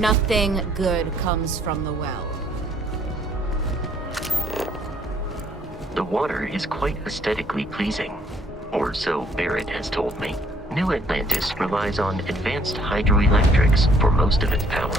Nothing good comes from the well. The water is quite aesthetically pleasing, or so Barrett has told me. New Atlantis relies on advanced hydroelectrics for most of its power.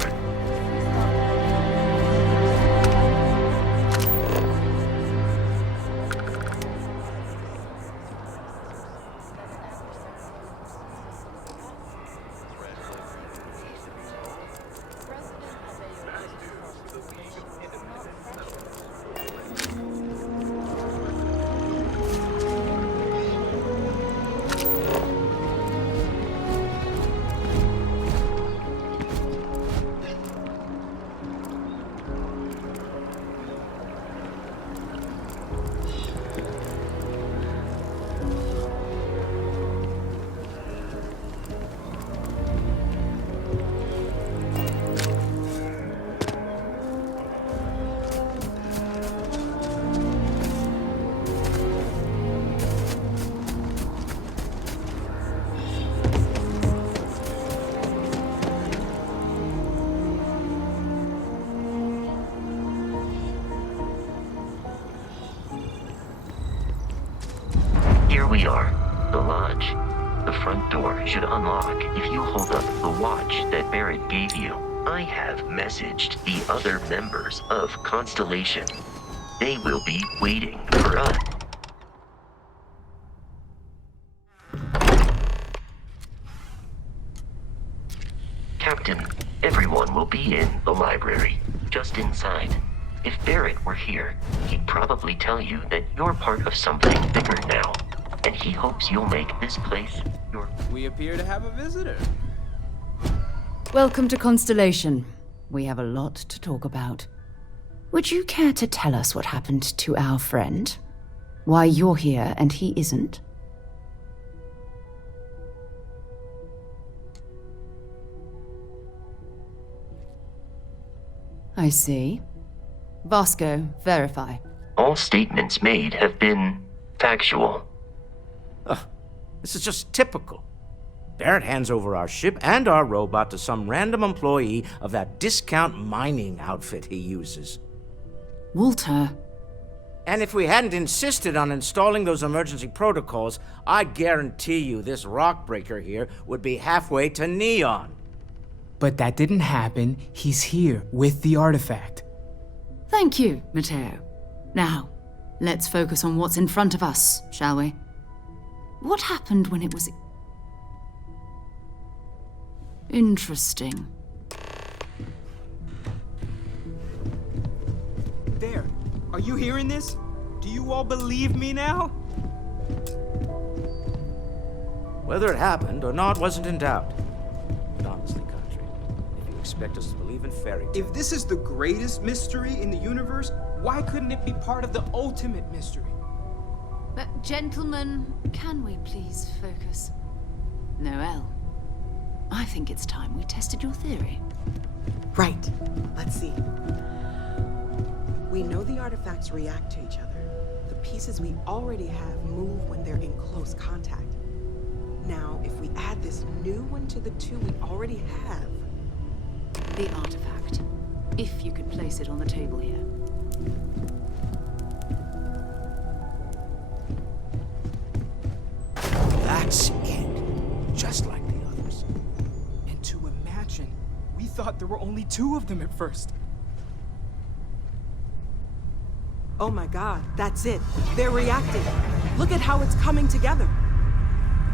Here we are, the lodge. The front door should unlock if you hold up the watch that Barrett gave you. I have messaged the other members of Constellation. They will be waiting for us. Captain, everyone will be in the library, just inside. If Barrett were here, he'd probably tell you that you're part of something bigger now, and he hopes you'll make this place your... We appear to have a visitor. Welcome to Constellation. We have a lot to talk about. Would you care to tell us what happened to our friend? Why you're here and he isn't? I see. Vasco, verify. All statements made have been factual. This is just typical. Barrett hands over our ship and our robot to some random employee of that discount mining outfit he uses. Walter. And if we hadn't insisted on installing those emergency protocols, I guarantee you this rock breaker here would be halfway to Neon. But that didn't happen. He's here with the artifact. Thank you, Matteo. Now, let's focus on what's in front of us, shall we? What happened when it was... interesting? There. Are you hearing this? Do you all believe me now? Whether it happened or not wasn't in doubt. But honestly, Country, if you expect us to believe in fairy tales... If this is the greatest mystery in the universe, why couldn't it be part of the ultimate mystery? But, gentlemen, can we please focus? Noel, I think it's time we tested your theory. Right. Let's see. We know the artifacts react to each other. The pieces we already have move when they're in close contact. Now, if we add this new one to the two we already have... The artifact. If you could place it on the table here. That's it. Just like the others. And to imagine, we thought there were only two of them at first. Oh my god, that's it. They're reacting. Look at how it's coming together.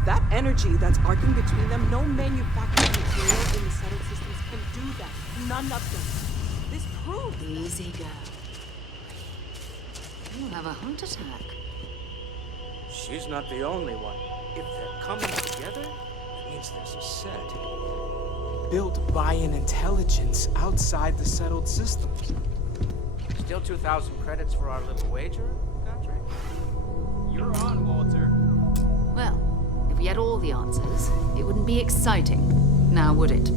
That energy that's arcing between them, no manufactured material in the settled systems can do that. None of them. This proves... Easy girl. You'll have a heart attack. She's not the only one. If they're coming together, it means there's a set. Built by an intelligence outside the settled systems. Still 2,000 credits for our little wager, Country? You're on, Walter. Well, if we had all the answers, it wouldn't be exciting. Now, would it?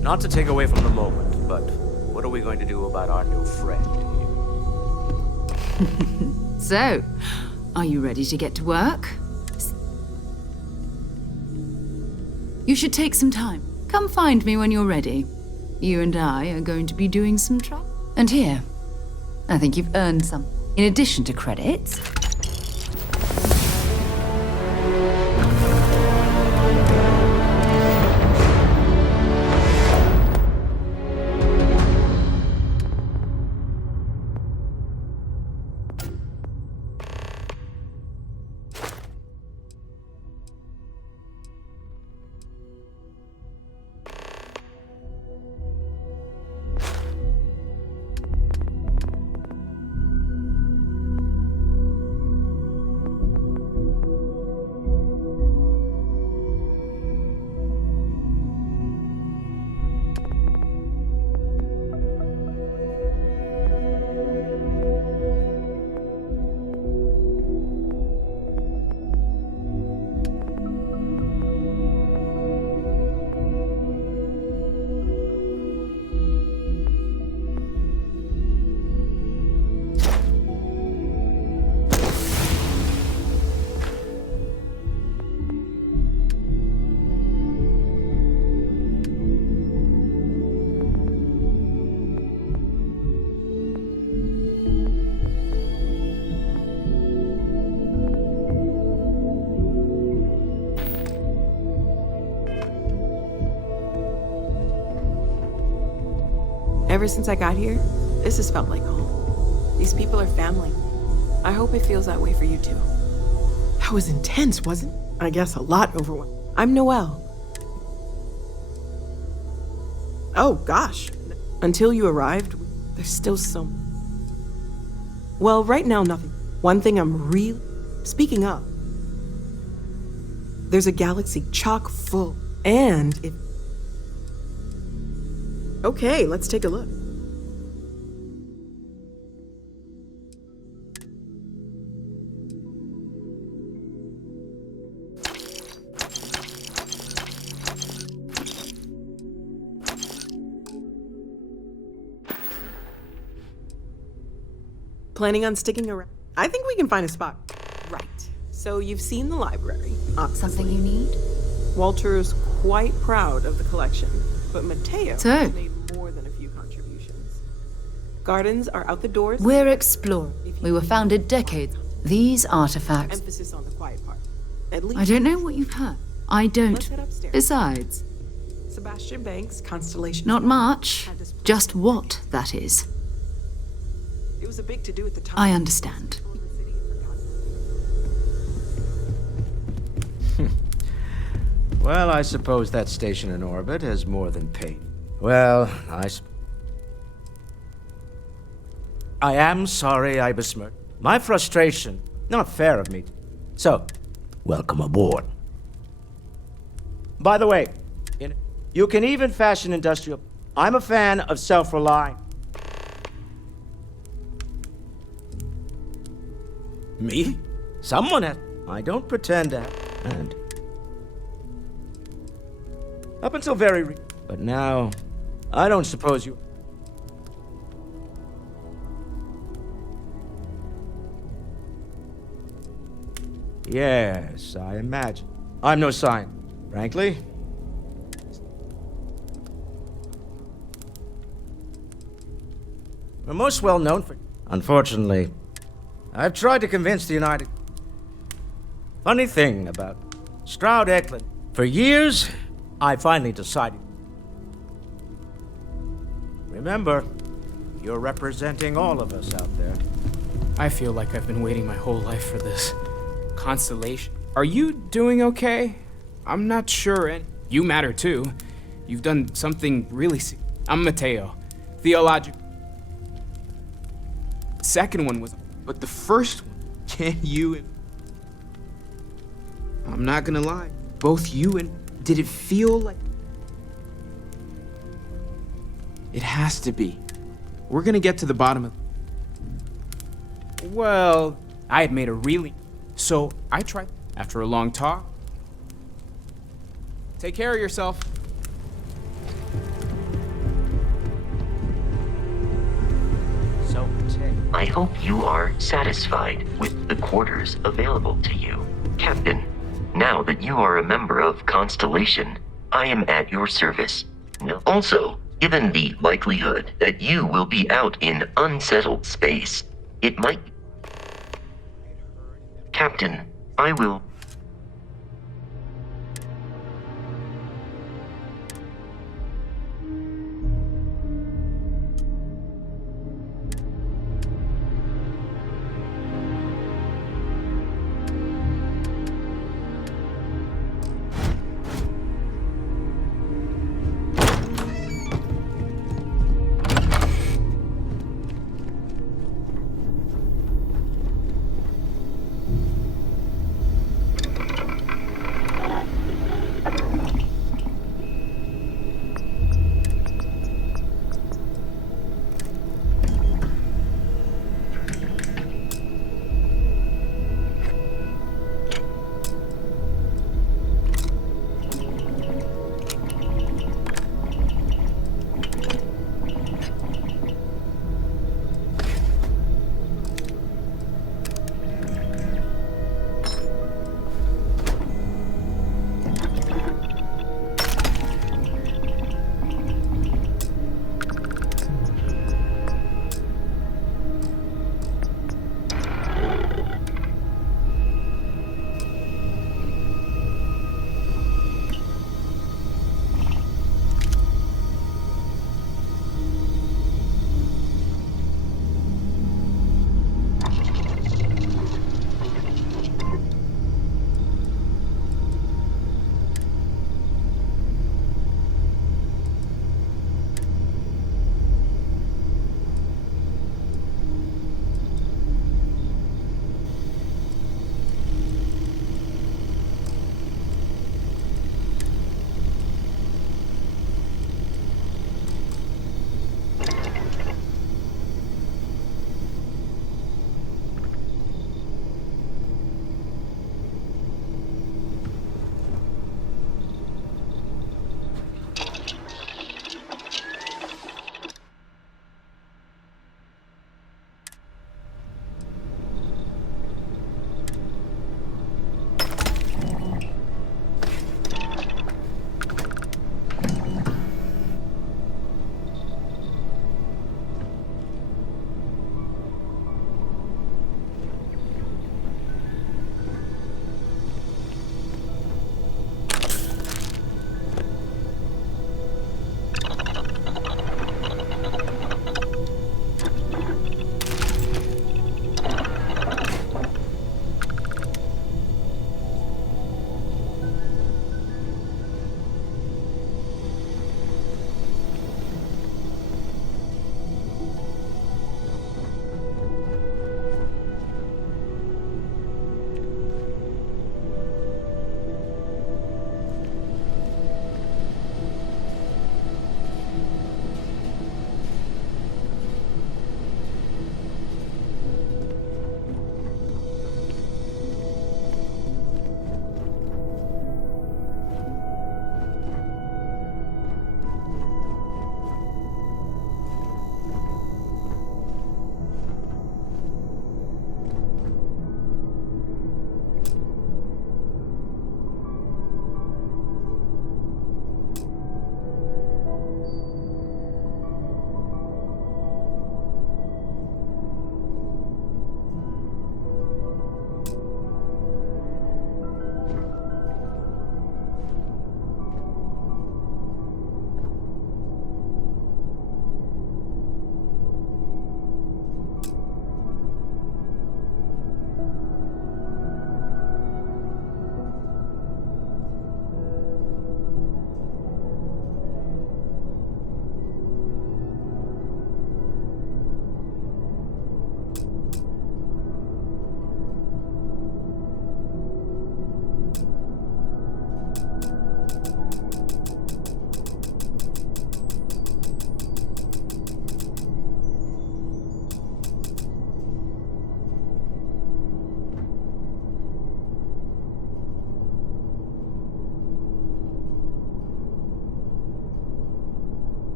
Not to take away from the moment, but what are we going to do about our new friend here? So, are you ready to get to work? You should take some time. Come find me when you're ready. You and I are going to be doing some trouble. And here, I think you've earned some. In addition to credits, Ever since I got here, this has felt like home. These people are family. I hope it feels that way for you too. That was intense, wasn't it? I guess a lot overwhelming. I'm Noelle. Oh, gosh. Until you arrived, there's still so... Well, right now, nothing. One thing I'm really... Speaking of, there's a galaxy chock full, and it... Okay, let's take a look. Planning on sticking around? I think we can find a spot. Right. So you've seen the library, obviously. something you need? Walter is quite proud of the collection, but Mateo So? has made more than a few contributions. Gardens are out the doors. We're exploring. We were founded decades. These artifacts. Emphasis on the quiet part. At least. I don't know what you've heard. I Let's don't. head upstairs. Besides, Sebastian Banks, Constellation. not much. Just what that is. It was a big to-do at the time. I understand. Well, I suppose that station in orbit has more than paid. Well, I am sorry I besmirched. My frustration, not fair of me. So, welcome aboard. By the way, you can even fashion industrial. I'm a fan of self-reliance. Me? Someone has. I don't pretend to have. And up until but now, I don't suppose you... Yes, I imagine. I'm no scientist, frankly. We're most well known for... Unfortunately, I've tried to convince the United... Funny thing about Stroud Eklund. For years, I finally decided. Remember, you're representing all of us out there. I feel like I've been waiting my whole life for this. Constellation. Are you doing okay? I'm not sure, and you matter too. You've done something really I'm Mateo. Theological. Second one was... But the first one, can you... I'm not gonna lie. Both you and... Did it feel like... It has to be. We're gonna get to the bottom of... Well, I had made a really... So, I tried. After a long talk... Take care of yourself. So, I hope you are satisfied with the quarters available to you. Captain, now that you are a member of Constellation, I am at your service. Also, Given the likelihood that you will be out in unsettled space, it might... Captain, I will...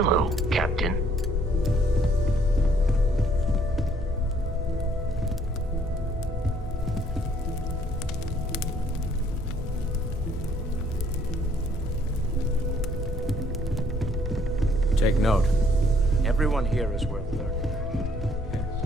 Hello, Captain. Take note. Everyone here is worth learning. Yes.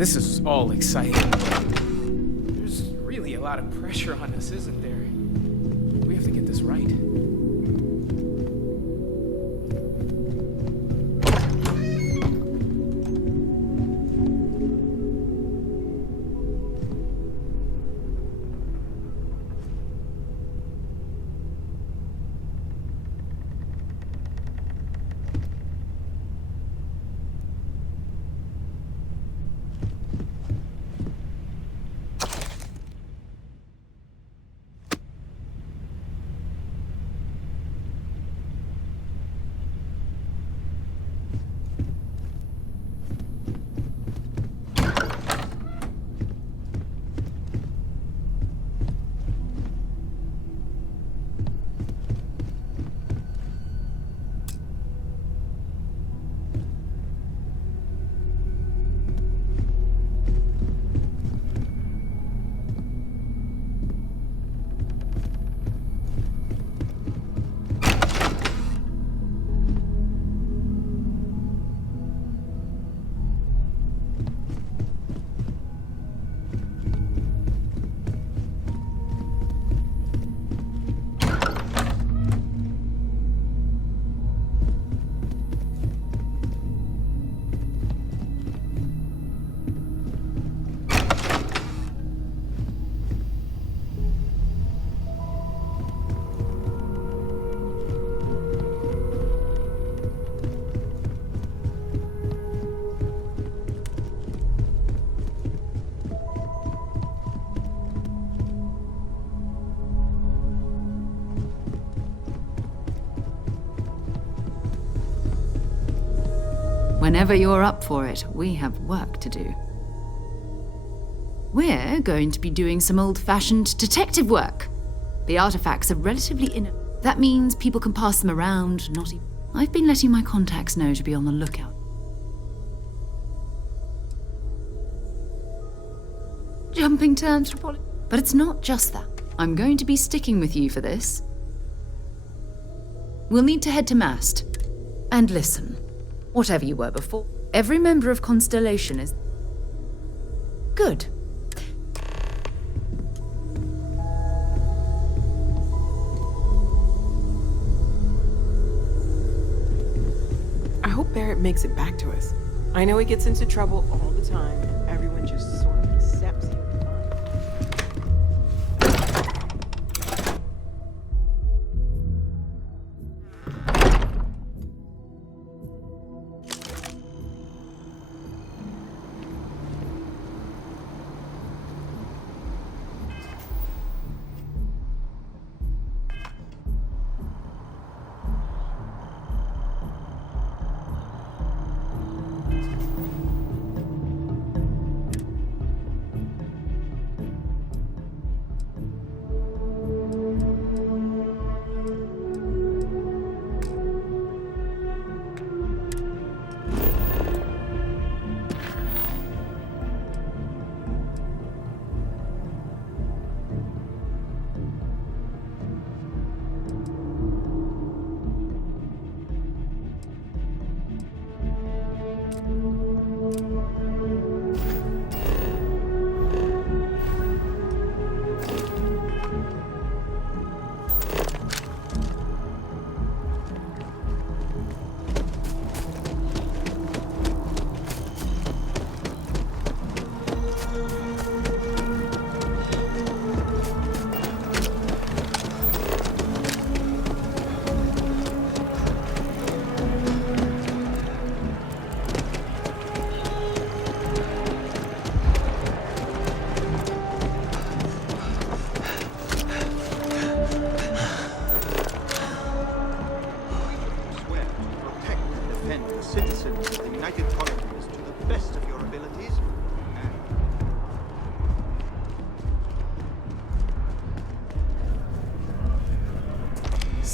This is all exciting, but there's really a lot of pressure on us, isn't there? We have to get this right. Whenever you're up for it, we have work to do. We're going to be doing some old-fashioned detective work. The artifacts are relatively that means people can pass them around, not even... I've been letting my contacts know to be on the lookout. Jumping to anthropology. But it's not just that. I'm going to be sticking with you for this. We'll need to head to Mast. And listen, whatever you were before, every member of Constellation is... good. I hope Barrett makes it back to us. I know he gets into trouble all the time, and everyone just sort of accepts him.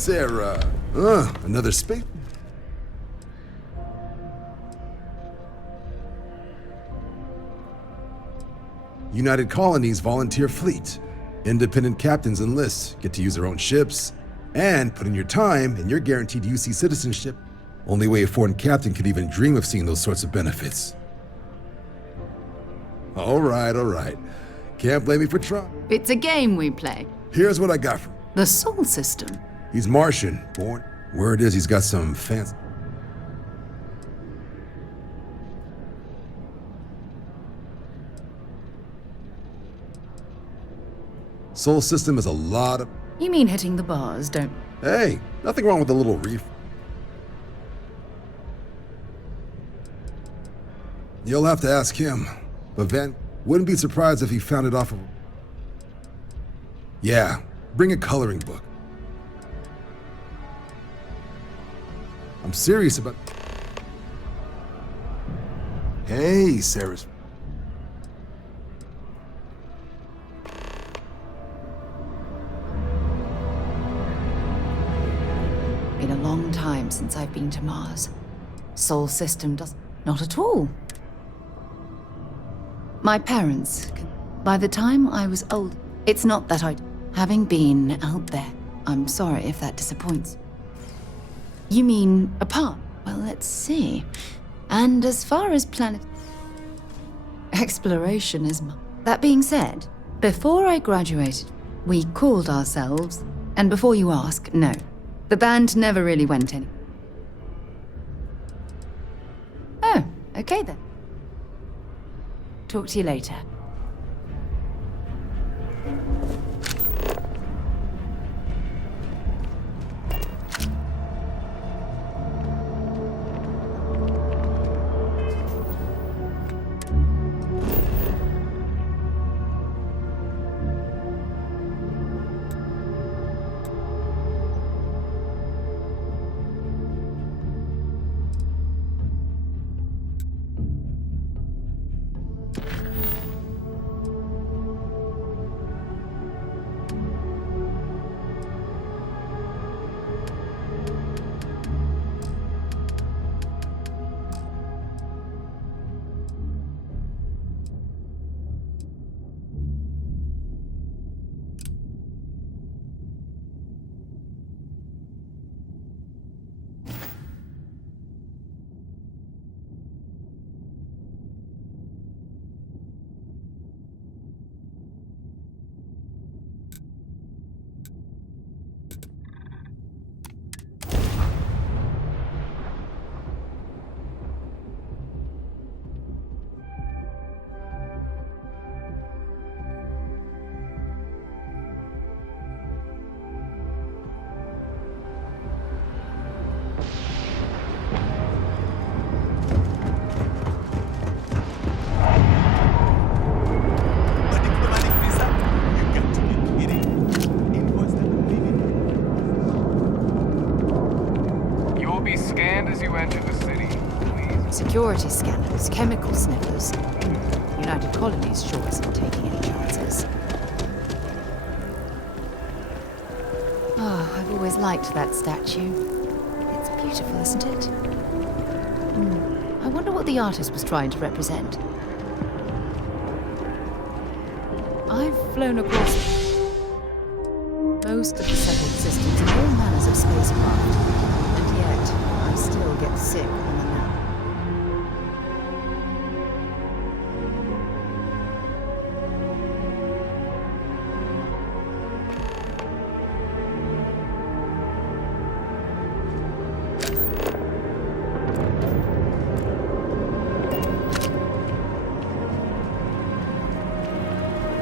Sarah. Another space. United Colonies Volunteer Fleet. Independent captains enlist, get to use their own ships, and put in your time and you're guaranteed UC citizenship. Only way a foreign captain could even dream of seeing those sorts of benefits. All right. Can't blame me for trying. It's a game we play. Here's what I got from The Sol system. He's Martian, born. Word is he's got some fancy. Sol system is a lot of... You mean hitting the bars, don't... Hey, nothing wrong with a little reef. You'll have to ask him. But Van wouldn't be surprised if he found it off of... Yeah, bring a coloring book. I'm serious about... Hey, Sarah. Been a long time since I've been to Mars. Sol system does... Not at all. My parents... By the time I was old... It's not that I... Having been out there, I'm sorry if that disappoints. You mean apart? Well, let's see. And as far as planet... Exploration is... That being said, before I graduated, we called ourselves... And before you ask, no. The band never really went any... Oh, okay then. Talk to you later. Security scanners, chemical sniffers. United Colonies sure isn't taking any chances. Oh, I've always liked that statue. It's beautiful, isn't it? I wonder what the artist was trying to represent. I've flown across most of the settled systems and all manners of spacecraft, and yet I still get sick on the map.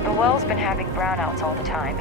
The well's been having brownouts all the time.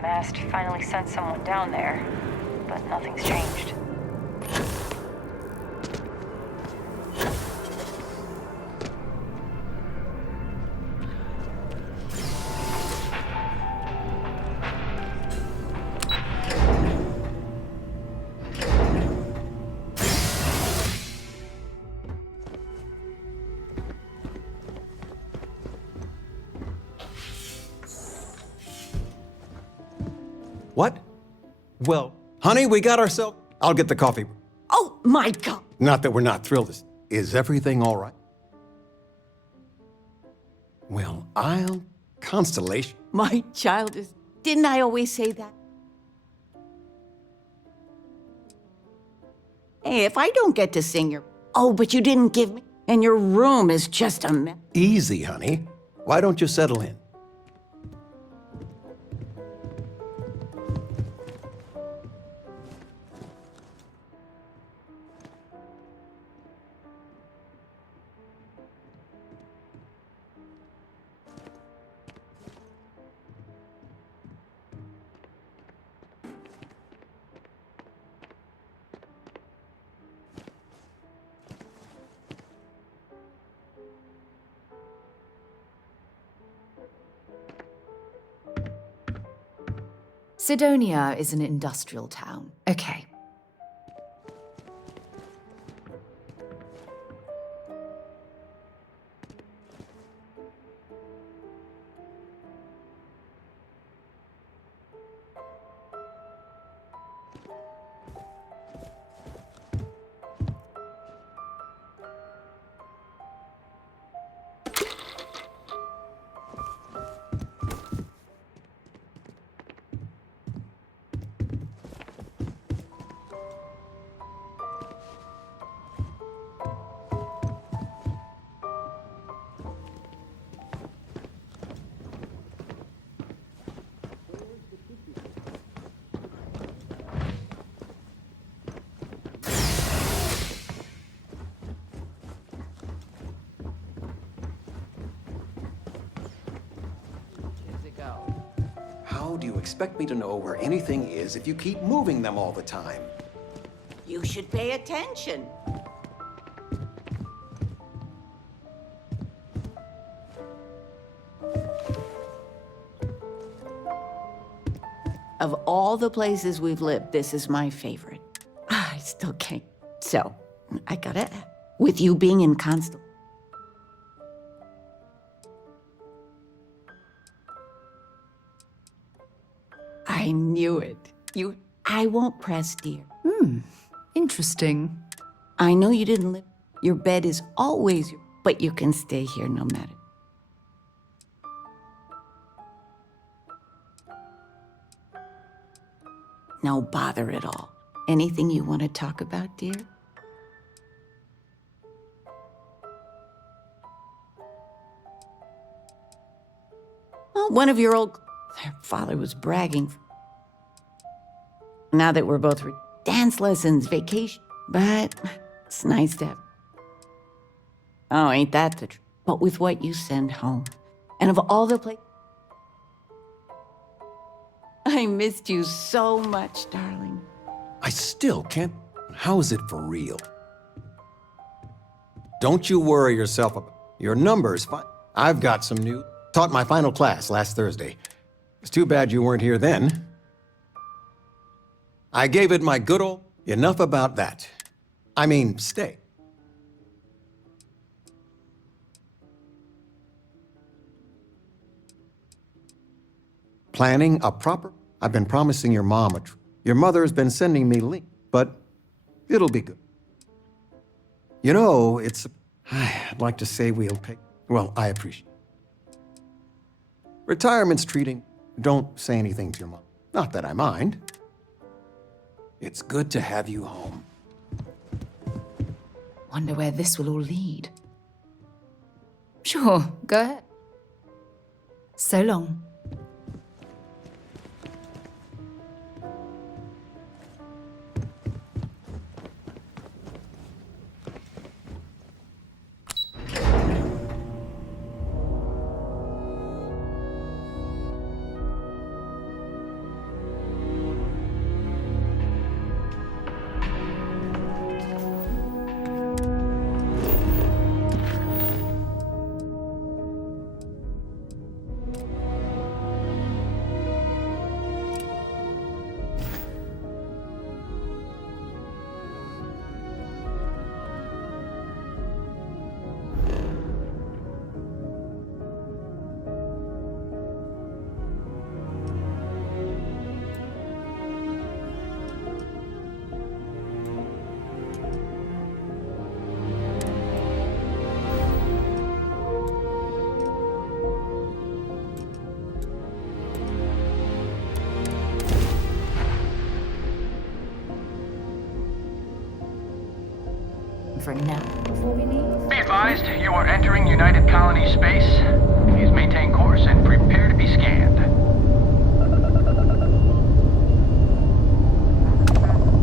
Mast finally sent someone down there, but nothing's changed. What? Well, honey, we got ourselves... I'll get the coffee. Oh, my God. Not that we're not thrilled. Is everything all right? Well, Constellation. My child is... Didn't I always say that? Hey, if I don't get to sing your... Oh, but you didn't give me... And your room is just a mess. Easy, honey. Why don't you settle in? Sidonia is an industrial town. Okay. How do you expect me to know where anything is if you keep moving them all the time? You should pay attention. Of all the places we've lived, this is my favorite. I still can't. So, I gotta... With you being in constant... I knew it. I won't press, dear. Interesting. I know you didn't live. Your bed is always... But you can stay here no matter. No bother at all. Anything you want to talk about, dear? Oh, one of your old... Their father was bragging. Now that we're both... Dance lessons, vacation. But it's nice to have... Oh, ain't that the truth? But with what you send home. And of all the places... I missed you so much, darling. I still can't... How is it for real? Don't you worry yourself about... Your number's fine. I've got some new... Taught my final class last Thursday. It's too bad you weren't here then. I gave it my good old... Enough about that. I mean, stay. Planning a proper... I've been promising your mom a... Your mother's been sending me links, but it'll be good. You know, it's... I'd like to say we'll pay... Well, I appreciate it. Retirement's treating... Don't say anything to your mom. Not that I mind. It's good to have you home. Wonder where this will all lead. Sure, go ahead. So long. For now, before we leave. Be advised, you are entering United Colony space. Please maintain course and prepare to be scanned.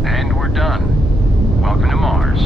And we're done. Welcome to Mars.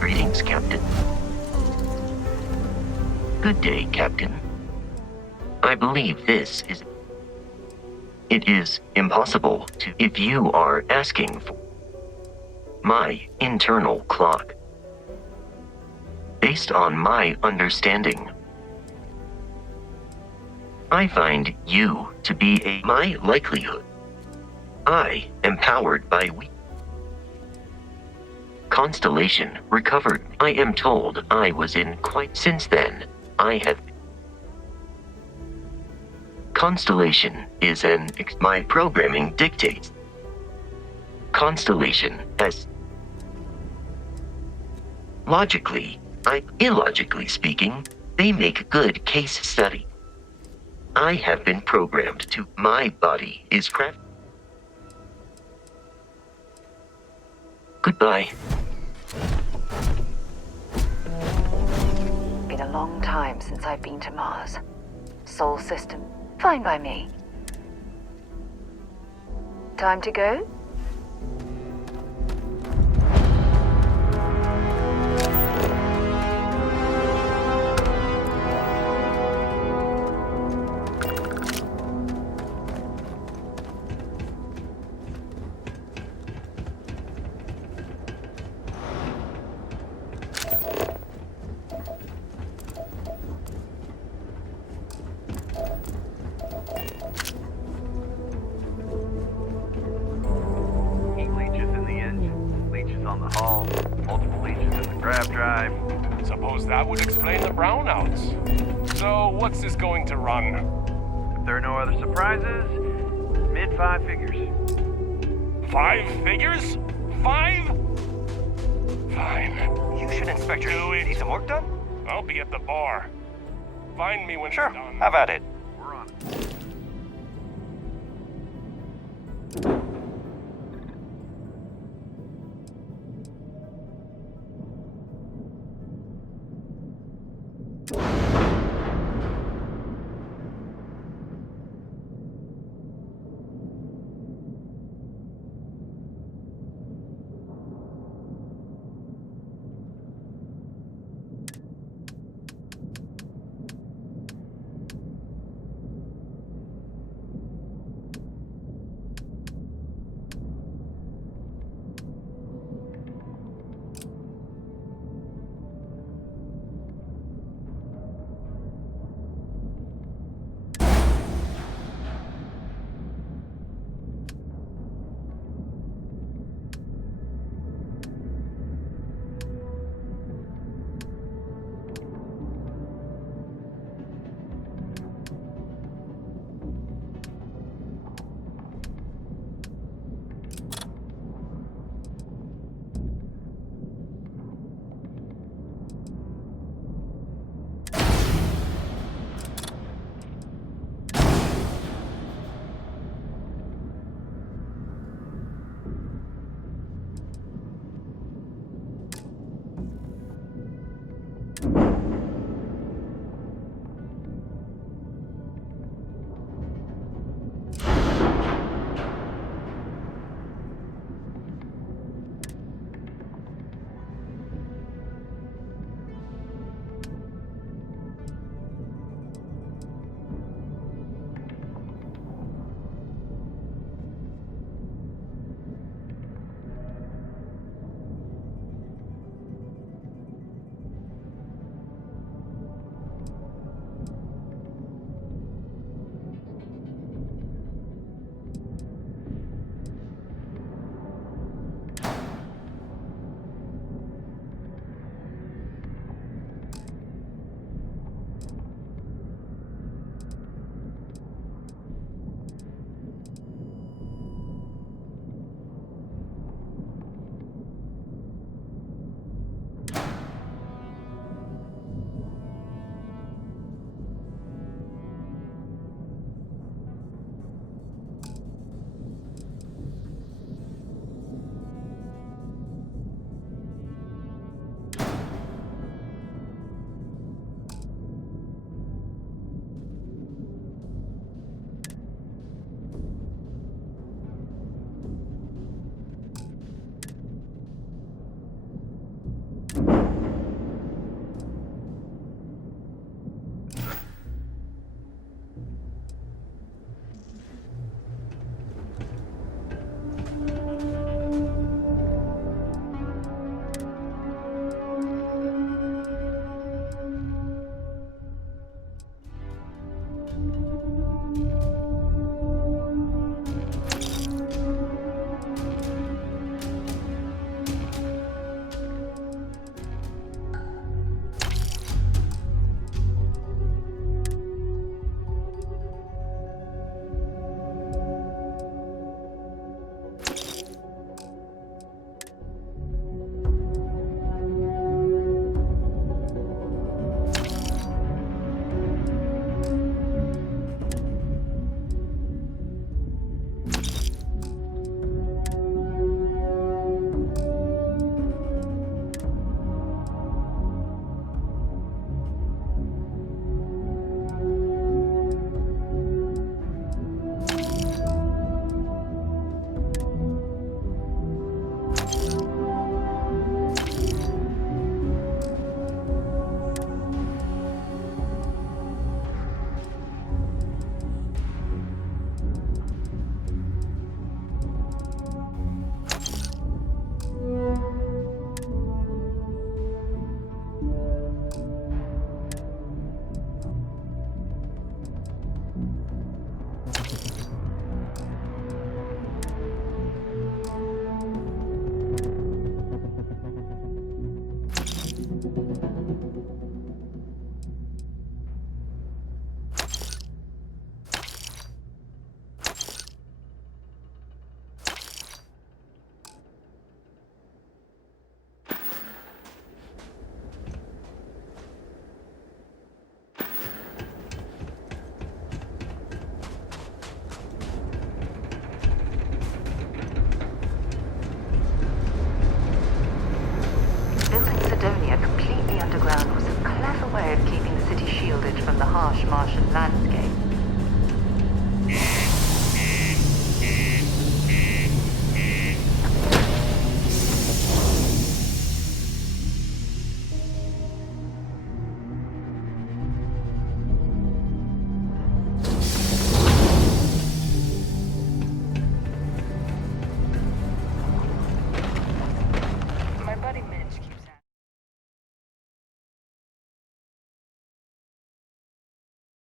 Greetings, Captain. Good day, Captain. I believe this is... It is impossible to if you are asking for my internal clock. Based on my understanding, I find you to be my likelihood. I am powered by Constellation recovered. I am told I was in quite since then. I have Constellation is my programming dictates. Constellation has illogically speaking, they make good case study. I have been programmed to my body is crafted. Goodbye. Been a long time since I've been to Mars. Sol system, fine by me. Time to go? Suppose that would explain the brownouts. So, what's this going to run? If there are no other surprises, mid-5 figures. 5 figures? 5? Fine. You should inspect your... Need some work done? I'll be at the bar. Find me when Sure, it's done. have at it. We're on it.